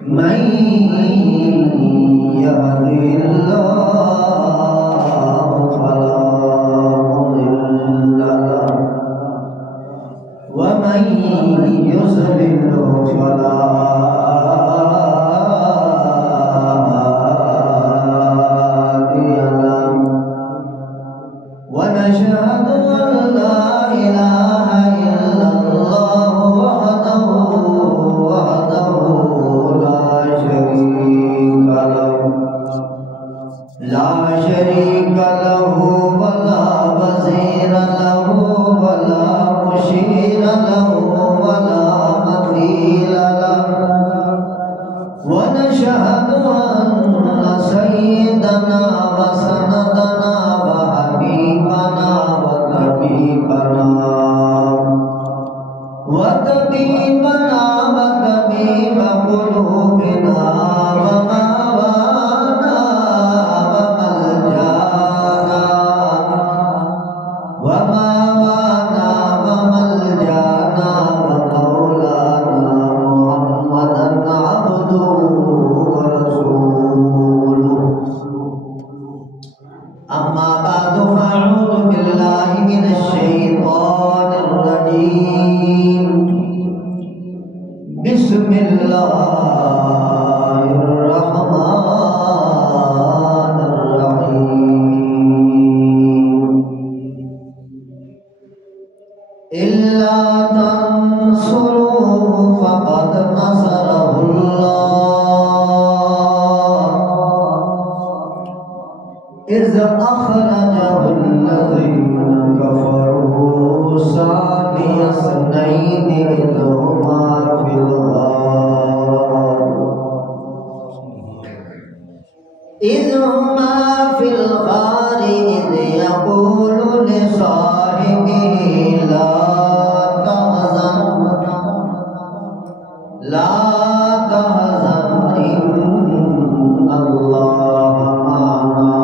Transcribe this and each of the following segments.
من يهد الله فلا مضل له ومن يضلل فلا هادي له ونشهد أن لا إله إلا الله وحده لا شريك له ولا وزير له ولا مشير له ولا مثيل له ونشهد أن سيدنا وسندنا وحبيبنا وطبيبنا وطبيب قلوبنا أما بعد فأعوذ بالله من الشيطان الرجيم بسم الله الرحمن الرحيم إلا تنصروه فقد نصره الله إذ أخرجه الذين كفروا ثاني اثنين إذ هما في الغار إذ يقول لصاحبه لا تحزن إن الله معنا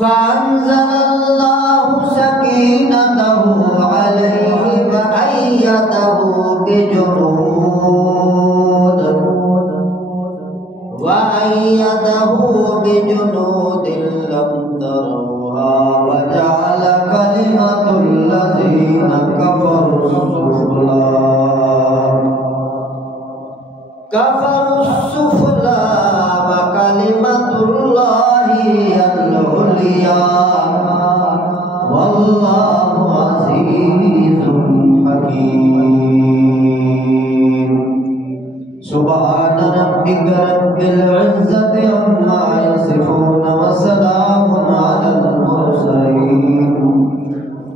فأنزل الله سكينته عليه وأيده بجنود لم تروها وجعل كلمة الذين كفروا السفلى وكلمة الله هي العليا والله عزيز حكيم سبحان ربك رب العزة عما يصفون وسلام على المرسلين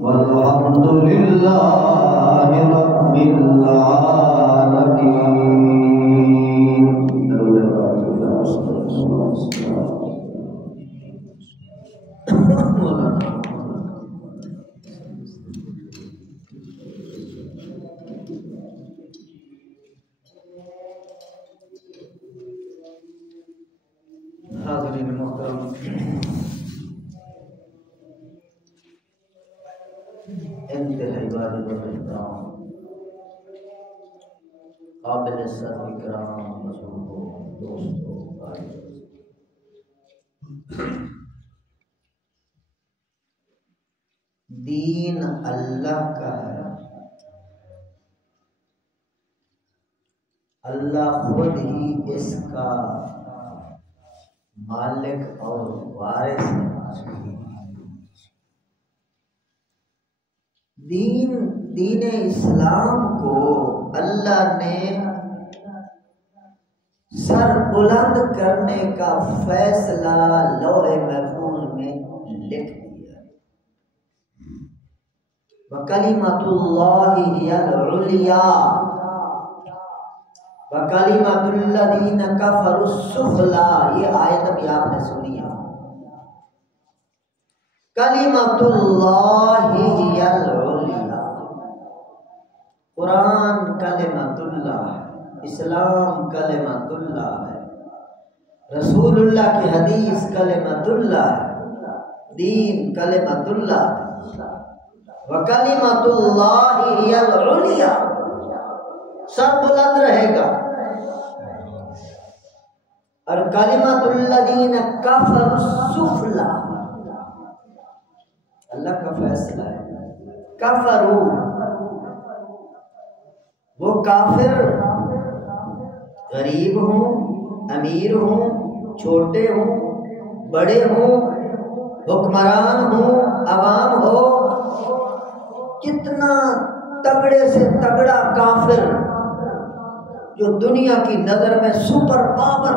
والحمد لله رب العالمين. حاضرین محترم، انتہائی واجب احترام قابل عزت اکرام بزرگوں، دوستوں، بھائیوں، دین اللہ کا ہے. اللہ خود ہی اس کا مالک اور وارث ہے. دین اسلام کو اللہ نے سر بلند کرنے کا فیصلہ لوح محفوظ میں لکھ دیا. وَكَلِمَةُ اللَّهِ هِيَ الْعُلْيَا وَكَلِمَةُ الَّذِينَ كَفَرُوا السُّفْلَىٰ. یہ آیت ابھی آپ نے سنی ہے. کلمۃ اللہ ہی العلیٰ. قرآن کلمۃ اللہ ہے، اسلام کلمۃ اللہ ہے، رسول اللہ کی حدیث کلمۃ اللہ ہے، دین کلمۃ اللہ ہے. وَكَلِمَةُ اللَّهِ هِيَ الْعُلْيَا. سر بلند رہے گا. اور کلمۃ الذین کفروا السفلی، اللہ کا فیصلہ ہے. کفروا، وہ کافر غریب ہوں، امیر ہوں، چھوٹے ہوں، بڑے ہوں، حکمران ہوں، عوام ہو، کتنا تگڑے سے تگڑا کافر جو دنیا کی نظر میں سپر پاور،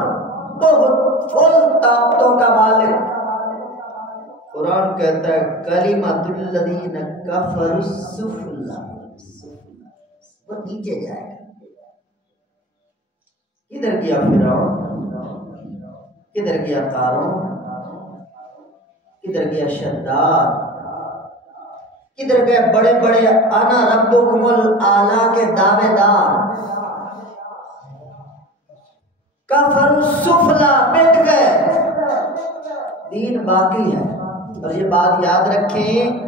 بہت فل طاقتوں کا مالک، قرآن کہتا ہے کلمۃ الذین کفروا السفلی، وہ نیچے جائے گا. کدھر گیا فرعون، کدھر گیا قارون، کدھر گیا شداد، کدھر گئے بڑے بڑے انا ربکم الاعلی کے دعوے دار. کفر السفلی، مٹ گئے. دین باقی ہے. اور یہ بات یاد رکھیں،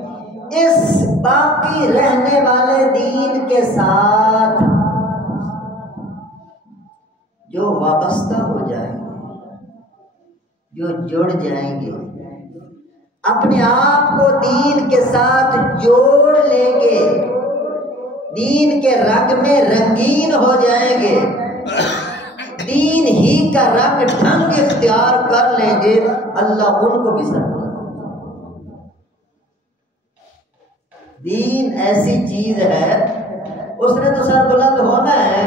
اس باقی رہنے والے دین کے ساتھ جو وابستہ ہو جائیں گے، جو جڑ جائیں گے، اپنے آپ کو دین کے ساتھ جوڑ لیں گے، دین کے رنگ میں رنگین ہو جائیں گے، دین ہی کا رنگ ڈھنگ اختیار کر لیں گے، اللہ ان کو بھی سر. دین ایسی چیز ہے، اس نے تو سر بلند ہونا ہے.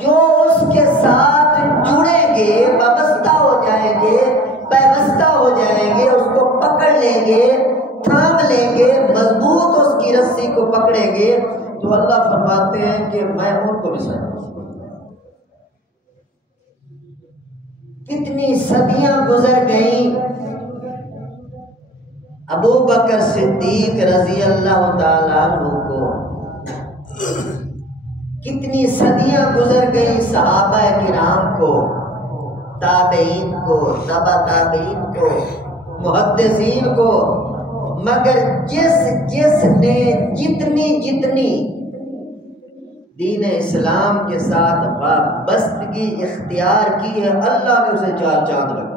جو اس کے ساتھ جڑیں گے، وابستہ ہو جائیں گے، پیوستہ ہو جائیں گے، اس کو پکڑ لیں گے، تھام لیں گے، مضبوط اس کی رسی کو پکڑیں گے، تو اللہ فرماتے ہیں کہ میں ان کو بھی سر. کتنی صدیاں گزر گئیں، ابو بکر صدیق رضی اللہ تعالیٰ عنہ کو کتنی صدیاں گزر گئی، صحابہ کرام کو، تابعین کو، تبع تابعین کو، محدثین کو، مگر جس نے جتنی دین اسلام کے ساتھ وابستگی اختیار کی ہے، اللہ نے اسے 4 چاند لگا.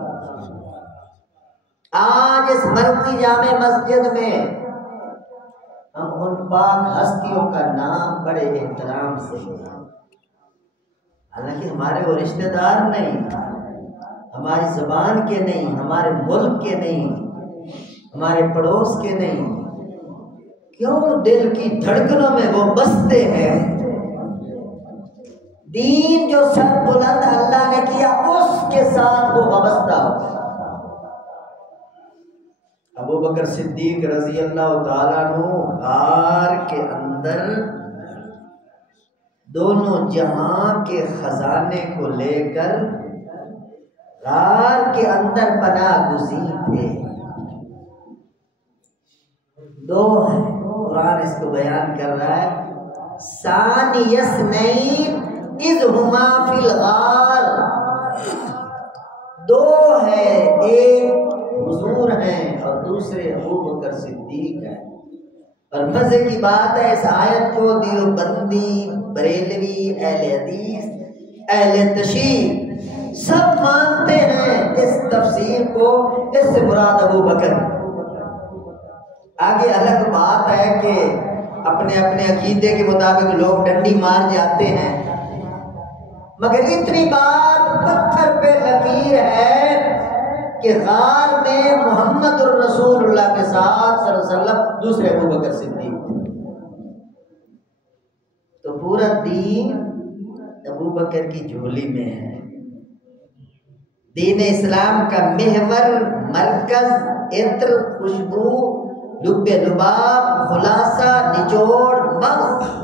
آج اس مرکزی جامع مسجد میں ہم ان پاک ہستیوں کا نام بڑے احترام سے ہیں، حالانکہ ہمارے وہ رشتہ دار نہیں، ہماری زبان کے نہیں، ہمارے ملک کے نہیں، ہمارے پڑوس کے نہیں، کیوں دل کی دھڑکنوں میں وہ بستے ہیں. دین جو سر بلند اللہ نے کیا، اس کے ساتھ وہ وابستہ ہو. ابو بکر صدیق رضی اللہ تعالیٰ عنہ غار کے اندر دونوں جہاں کے خزانے کو لے کر غار کے اندر پناہ گزین تھے. 2 ہیں، قرآن اس کو بیان کر رہا ہے، ثانی اثنین اذ ہما فی الغار. 2 ہے، ایک حضور ہیں اور دوسرے ابو بکر صدیق ہیں. اور مزے کی بات ہے، اس آیت کو دیوبندی، بریلوی، اہل حدیث، اہل تشیع سب مانتے ہیں اس تفسیر کو. اس سے مراد ابو بکر. آگے الگ بات ہے کہ اپنے اپنے عقیدے کے مطابق لوگ ڈنڈی مار جاتے ہیں، مگر اتنی بات پتھر پہ لکیر ہے کہ غار میں محمد الرسول اللہ کے ساتھ صلی اللہ علیہ وسلم دوسرے ابو بکر صدیق. تو پورا دین ابو بکر کی جھولی میں ہے. دین اسلام کا محور، مرکز، عطر، خوشبو، لب لباب، خلاصہ، نچوڑ، مغز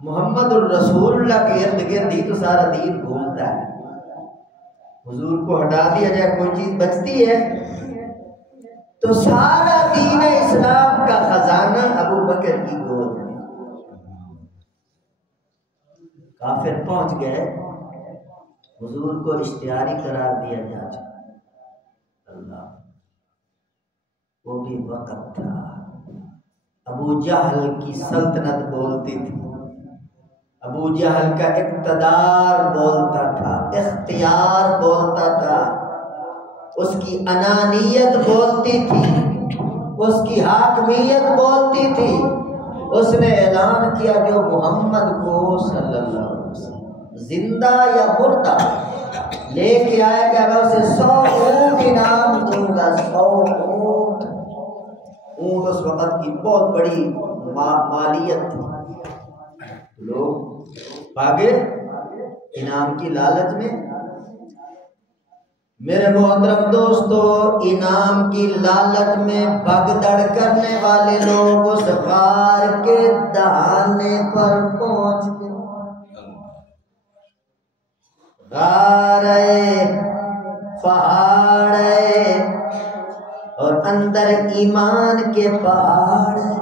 محمد الرسول اللہ کے ارد گرد ہی تو سارا دین گھومتا ہے. حضور کو ہٹا دیا جائے کوئی چیز بچتی ہے؟ تو سارا دین اسلام کا خزانہ ابو بکر کی گود میں. کافر پہنچ گئے، حضور کو اشتہاری قرار دیا جا چکا. اللہ، وہ بھی وقت تھا ابو جہل کی سلطنت بولتی تھی، ابو جہل کا اقتدار بولتا تھا، اختیار بولتا تھا، اس کی انانیت بولتی تھی، اس کی حاکمیت بولتی تھی۔ اس نے اعلان کیا جو محمد کو صلی اللہ علیہ وسلم زندہ یا مردہ لے کے آئے گا میں اسے 100 اونٹ انعام دوں گا۔ 100 اونٹ اس وقت کی بہت بڑی مالیت تھی۔ لوگ بھاگے انعام کی لالچ میں۔ میرے محترم دوستو، انعام کی لالچ میں بھگدڑ کرنے والے لوگ اس غار کے دہانے پر پہنچ گئے۔ غار ہے، پہاڑ ہے، اور اندر ایمان کے پہاڑ ہے۔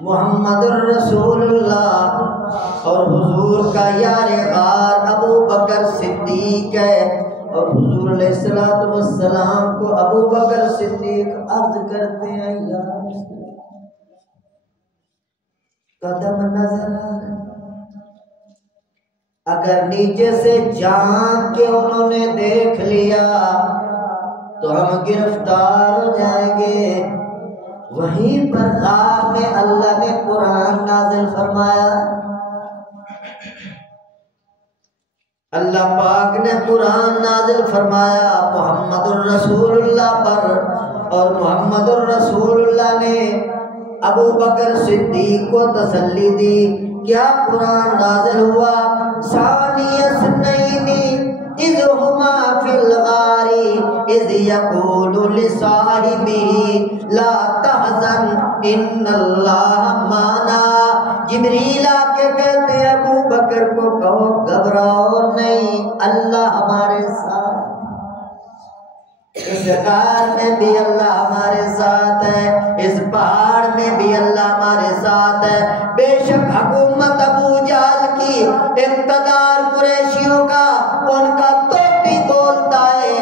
محمد الرسول اللہ اور حضور کا یار غار ابو بکر صدیق ہے، اور حضور علیہ الصلوۃ والسلام کو ابو بکر صدیق عرض کرتے ہیں یا رسول اللہ، قدم نظر آ رہا، اگر نیچے سے جھانک کے انہوں نے دیکھ لیا تو ہم گرفتار ہو جائیں گے۔ وہیں پر غار میں اللہ نے قرآن نازل فرمایا، اللہ پاک نے قرآن نازل فرمایا محمد الرسول اللہ پر، اور محمد الرسول اللہ نے ابو بکر صدیق کو تسلی دی۔ کیا قرآن نازل ہوا؟ ثانی اثنین اذ ہما فی الغار اذ یقول لصاحبہ لا تحزن ان اللہ معنا۔ جبریل آ کے کہتے ہیں ابو بکر کو کہو گھبراؤ نہیں، اللہ ہمارے ساتھ، اس غار میں بھی اللہ ہمارے ساتھ ہے، اس پہاڑ میں بھی اللہ ہمارے ساتھ ہے۔ بے شک حکومت ابو جہل کی، اقتدار قریشیوں کا، ان کا توتی بولتا ہے،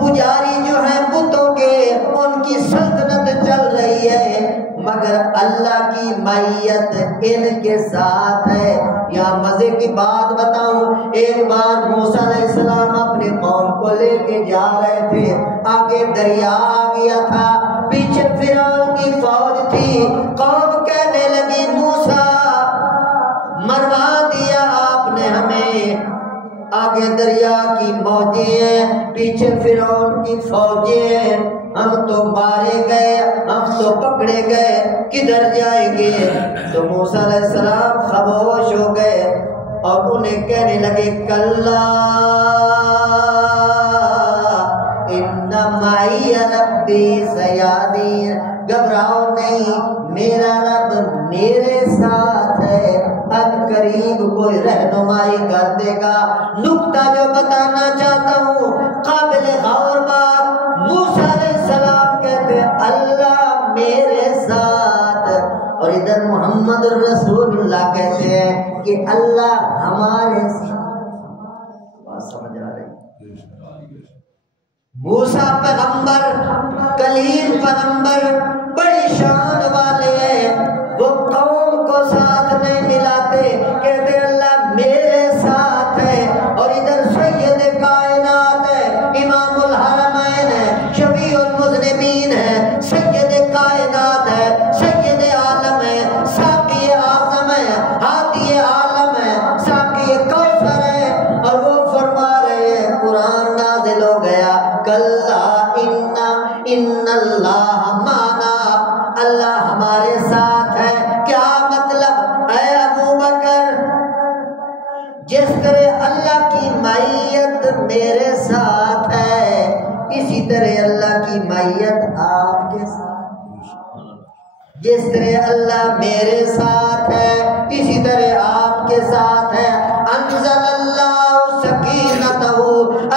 پجاری جو ہیں بتوں کے ان کی سلطنت چل رہی ہے، مگر اللہ کی معیت ان کے ساتھ ہے۔ یہاں مزے کی بات بتاؤں، ایک بار موسیٰ علیہ السلام اپنے قوم کو لے کے جا رہے تھے، آگے دریا آ گیا تھا، پیچھے فرعون کی فوج تھی، قوم کہنے لگی موسیٰ مروا دیا آپ نے ہمیں، آگے دریا کی موجیں ہیں، پیچھے فرعون کی فوجیں ہیں، ہم تو مارے گئے، ہم تو پکڑے گئے، کدھر جائیں گے؟ تو موسیٰ علیہ السلام خاموش ہو گئے اور انہیں کہنے لگے کلا ان معی ربی سیہدین، گھبراؤ نہیں، میرا رب میرے ساتھ ہے، ان قریب کوئی رہنمائی کر دے گا۔ نکتہ جو بتانا چاہتا ہوں، قابل غور بات، موسیٰ علیہ السلام کہتے ہیں اللہ میرے ساتھ، اور ادھر محمد الرسول اللہ کہتے ہیں کہ اللہ ہمارے ساتھ۔ بات سمجھ آ رہی؟ موسیٰ پیغمبر، کلیم پیغمبر، بڑی شان والے ہیں، وہ قوم کو ساتھ نہیں ملاتے، کہتے اللہ میرے ساتھ ہے، اور ادھر سید کائنات ہے، امام الحرمین ہے، شفیع المذنبین ہے، سید کائنات ہے، سید عالم ہے، ساقی اعظم ہے، ہادی عالم ہے، ساقی کوثر ہے، اور وہ فرما رہے ہیں قرآن نازل ہو گیا کلا ان اللہ معنا، اللہ ہمارے ساتھ ہے۔ کیا مطلب؟ اے ابو بکر، جس طرح اللہ کی معیت میرے ساتھ ہے، اسی طرح اللہ کی معیت آپ کے ساتھ، جس طرح اللہ میرے ساتھ ہے اسی طرح آپ کے ساتھ ہے۔ انزل اللہ سکینتہ،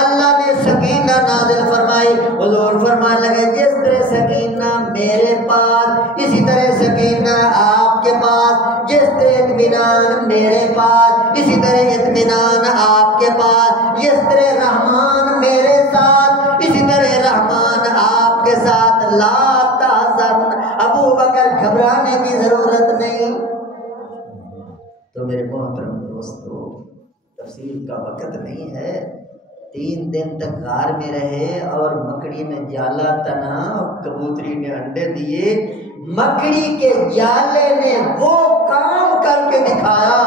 اللہ نے سکینہ نازل فرمائی۔ حضور فرمانے لگے جس طرح سکینہ میرے پاس اسی طرح سکینہ آپ کے پاس، جس طرح اطمینان میرے پاس اسی طرح اطمینان آپ کے پاس، جس طرح رحمان میرے ساتھ اسی طرح رحمان آپ کے ساتھ۔ لا تحزن، ابو بکر گھبرانے کی ضرورت نہیں۔ تو میرے محترم دوستو تفصیل کا وقت نہیں ہے. 3 دن تک غار میں رہے اور مکڑی نے جالا تنا اور کبوتری نے انڈے دیے. مکڑی کے جالے نے وہ کام کر کے دکھایا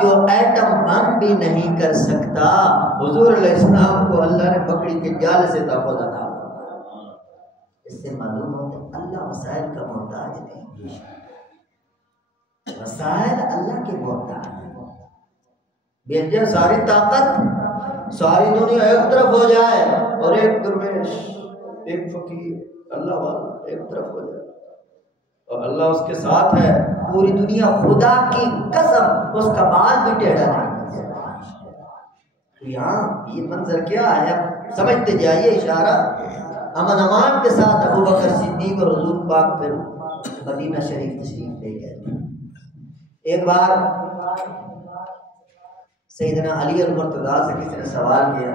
جو ایٹم بم بھی نہیں کر سکتا. حضور علیہ السلام کو اللہ نے مکڑی کے جال سے تحفظ عطا. اس سے معلوم ہوتا ہے اللہ وسائل کا محتاج نہیں. وسائل اللہ کے محتاج ہیں. بھیجے ساری طاقت ساری دنیا ایک طرف ہو جائے اور ایک درویش ایک فقیر اللہ والا ایک طرف ہو جائے اور اللہ اس کے ساتھ ہے. پوری دنیا خدا کی قسم اس کا بال بھی ٹیڑھا نہیں. تو یہاں یہ منظر کیا ہے سمجھتے جائیے. اشارہ امن امان کے ساتھ ابو بکر صدیق اور حضور پاک پھر مدینہ شریف تشریف لے گئے. ایک بار سیدنا علی المرتضیٰ سے کسی نے سوال کیا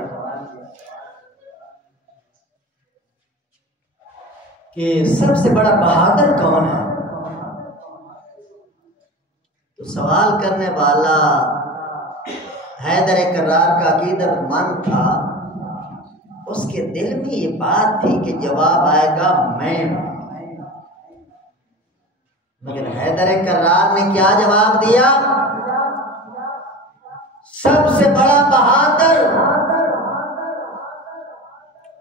کہ سب سے بڑا بہادر کون ہے؟ تو سوال کرنے والا حیدر کرار کا عقیدت مند تھا. اس کے دل میں یہ بات تھی کہ جواب آئے گا میں. مگر حیدر کرار نے کیا جواب دیا؟ سب سے بڑا بہادر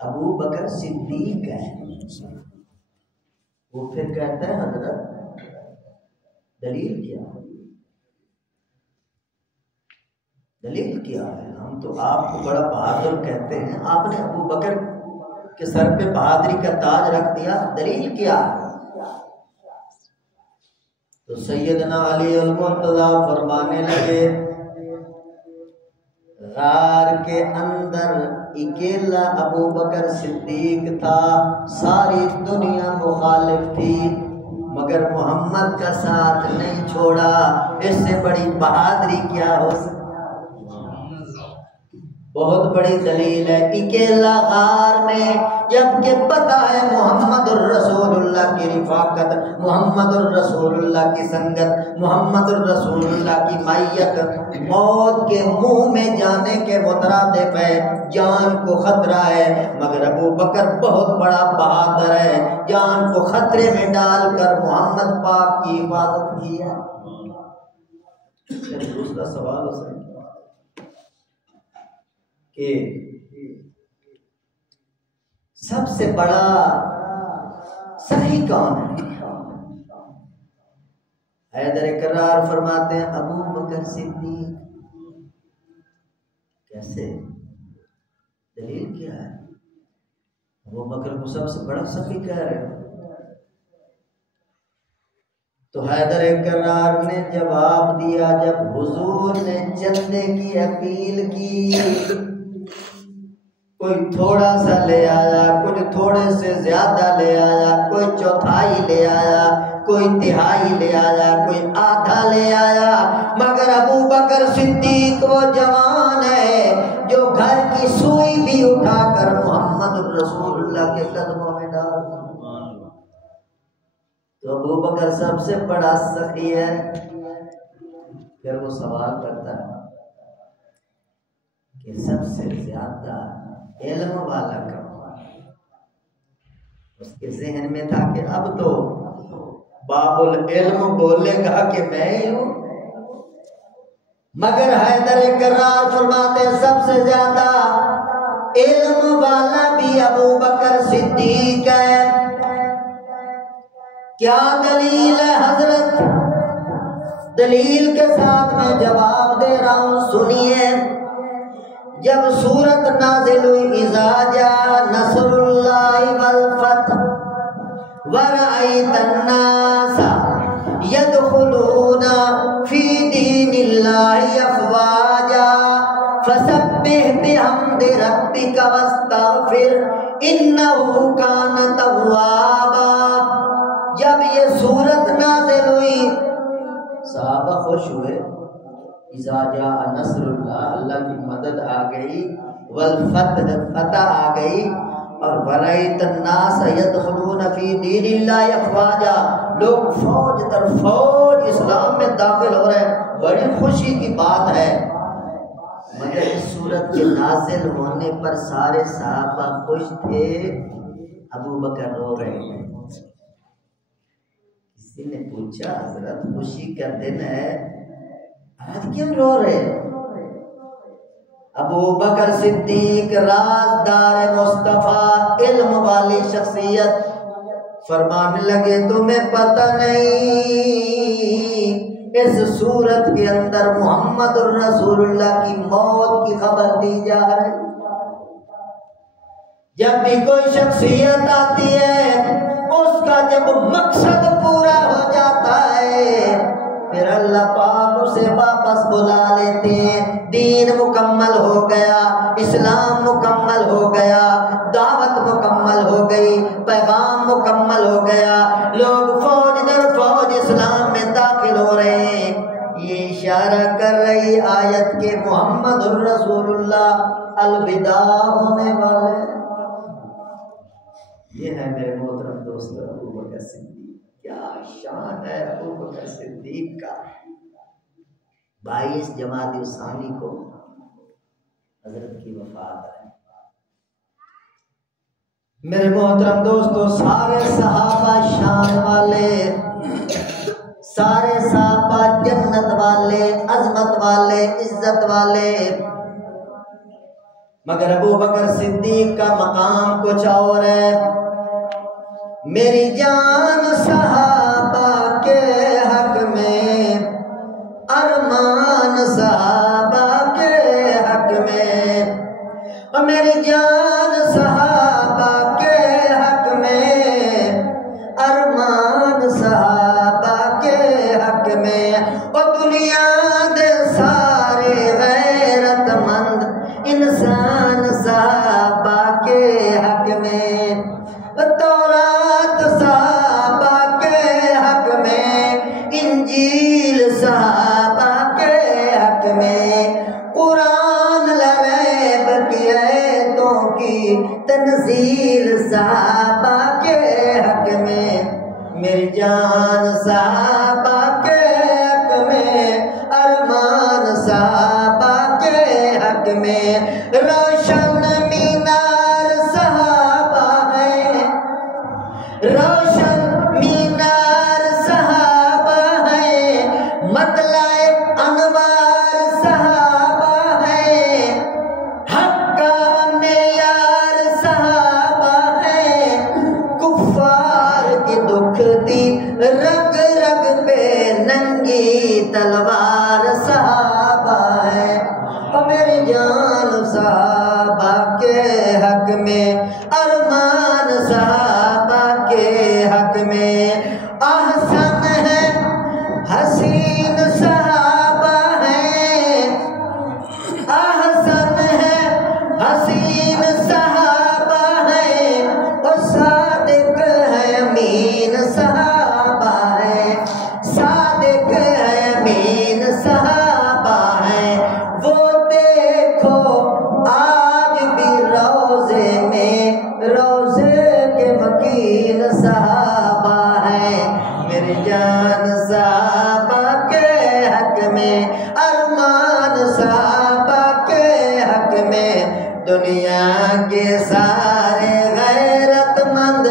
ابو بکر صدیق ہے. وہ پھر کہتا ہے حضرت دلیل کیا ہے؟ دلیل کیا ہے؟ ہم تو آپ کو بڑا بہادر کہتے ہیں, آپ نے ابو بکر کے سر پہ بہادری کا تاج رکھ دیا, دلیل کیا ہے؟ تو سیدنا علی المرتضیٰ فرمانے لگے غار کے اندر اکیلا ابو بکر صدیق تھا, ساری دنیا مخالف تھی مگر محمد کا ساتھ نہیں چھوڑا. اس سے بڑی بہادری کیا ہو سکتی؟ بہت بڑی دلیل ہے. اکیلا غار میں جبکہ پتہ ہے محمد الرسول اللہ کی رفاقت, محمد الرسول اللہ کی سنگت, محمد الرسول اللہ کی معیت موت کے منہ میں جانے کے مترادف ہے, جان کو خطرہ ہے. مگر ابو بکر بہت بڑا بہادر ہے, جان کو خطرے میں ڈال کر محمد پاک کی حفاظت کیا. دوسرا سوال ہو سکتا کہ سب سے بڑا سخی کون ہے؟ حیدر کرار فرماتے ہیں ابو بکر صدیق. کیسے؟ دلیل کیا ہے؟ ابو بکر کو سب سے بڑا سخی کہہ رہے ہیں. تو حیدر کرار نے جواب دیا جب حضور نے چندے کی اپیل کی, کوئی تھوڑا سا لے آیا, کوئی تھوڑے سے زیادہ لے آیا, کوئی چوتھائی لے آیا, کوئی تہائی لے آیا, کوئی آدھا لے آیا, مگر ابو بکر صدیق وہ جوان ہے جو گھر کی سوئی بھی اٹھا کر محمد رسول اللہ کے قدموں میں ڈال. تو ابو بکر سب سے بڑا سخی ہے. پھر وہ سوال کرتا ہے کہ سب سے زیادہ علم والا کون؟ اس کے ذہن میں تھا کہ اب تو باب العلم بولے گا کہ میں ہی ہوں. مگر حیدر کرار فرماتے سب سے زیادہ علم والا بھی ابو بکر صدیق ہے. کیا دلیل ہے حضرت؟ دلیل کے ساتھ میں جواب دے رہا ہوں, سنیے. جب سورت نازل ہوئی اذا جاء نصر اللہ والفتح ورأیت الناس يدخلون فی دین اللہ افواجا فسبح بحمد ربک واستغفر انہ کان توابا. جب یہ سورت نازل ہوئی صحابہ خوش ہوئے. اذا جاء نصر اللہ, اللہ کی مدد آ گئی, والفتح, فتح آ گئی, اور ورأیت الناس يدخلون فی دین اللہ افواجا, لوگ فوج در فوج اسلام میں داخل ہو رہے ہیں، بڑی خوشی کی بات ہے۔ مگر اس صورت کے نازل ہونے پر سارے صحابہ خوش تھے، ابو بکر رو رہے ہیں۔ کسی نے پوچھا حضرت خوشی کا دن ہے، آج کیوں رو رہے؟ ابو بکر صدیق رازدار مصطفیٰ، علم والی شخصیت، فرمانے لگے تمہیں پتہ نہیں اس صورت کے اندر محمد الرسول اللہ کی موت کی خبر دی جا رہی۔ جب بھی کوئی شخصیت آتی ہے اس کا جب مقصد پورا ہو جاتا ہے پھر اللہ پاک اسے واپس بلا لیتے ہیں۔ دین مکمل ہو گیا، اسلام مکمل ہو گیا، دعوت مکمل ہو گئی، پیغام مکمل ہو گیا، لوگ فوج در فوج اسلام میں داخل ہو رہے ہیں۔ یہ اشارہ کر رہی آیت کہ محمد الرسول اللہ الوداع ہونے والے۔ یہ ہے میرے محترم دوست ابو بکر صدیق، کیا شان ہے ابو بکر صدیق کا۔ 22 جمادی الثانی کو حضرت کی وفات ہے۔ میرے محترم دوستو، سارے صحابہ شان والے، سارے صحابہ جنت والے، عظمت والے، عزت والے، مگر ابو بکر صدیق کا مقام کچھ اور ہے۔ میری جان صحابہ کے حق میں، ارمان صحابہ کے حق میں، اور میری جان صحابہ کے حق میں، ارمان صحابہ کے حق میں، اور دنیا دے سارے غیرت مند انسان صحابہ کے حق میں، تورات صحابہ کے حق میں، انجیل صحابہ کے حق میں، قرآن لریب کی آیتوں کی تنزیل صحابہ کے حق میں، میری جان صحابہ کے حق میں، ارمان صحابہ کے حق میں، روشن مینار صحابہ ہے، روشن مینار صحابہ ہے، مطلع انوار صحابہ ہے، حق کا معیار صحابہ ہے، کفار کی دکھ دی رگ رگ پہ ننگی تلوار صحابہ ہے، اور میری جان صحابہ کے حق میں، ارمان صحابہ کے حق میں، احسن ہے حسین صحابہ ہے، احسن ہے حسین صحابہ ہے، اور صادق ہے امین صحابہ ہے، صادق ہے امین صحابہ ہے، وہ دیکھو آج بھی روزے میں، روزے کے مکین صحابہ ہے، میری جان صحابہ کے حق میں، ارمان صحابہ کے حق میں، دنیا کے سارے غیرت مند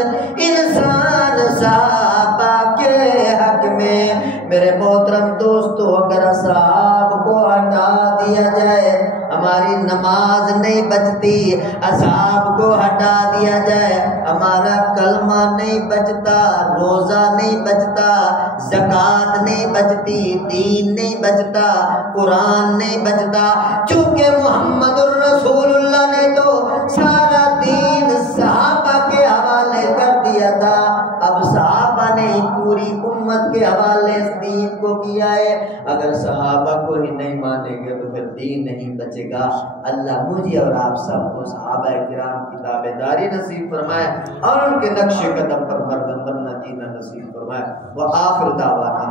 انسان صحابہ کے حق میں۔ میرے محترم دوستو، اگر اصحاب کو ہٹا دیا جائے ہماری نماز نہیں بچتی، اصحاب کو ہٹا دیا جائے ہمارا کلمہ نہیں بچتا، روزہ نہیں بچتا، زکوٰۃ نہیں بچتی، دین نہیں بچتا، قرآن نہیں بچتا، چونکہ محمد الرسول اللہ نے تو سارا دین صحابہ کے حوالے کر دیا تھا، اب صحابہ نے پوری امت کے حوالے اس دین کو کیا ہے۔ اگر صحابہ کو ہی نہیں مانیں گے تو پھر دین نہیں بچے گا۔ اللہ مجھے اور آپ سب کو صحابہ کرام کی تابعداری نصیب فرمائے اور ان کے نقش قدم پر مردم بننا جینا نصیب فرمائے۔ وآخر دعوانا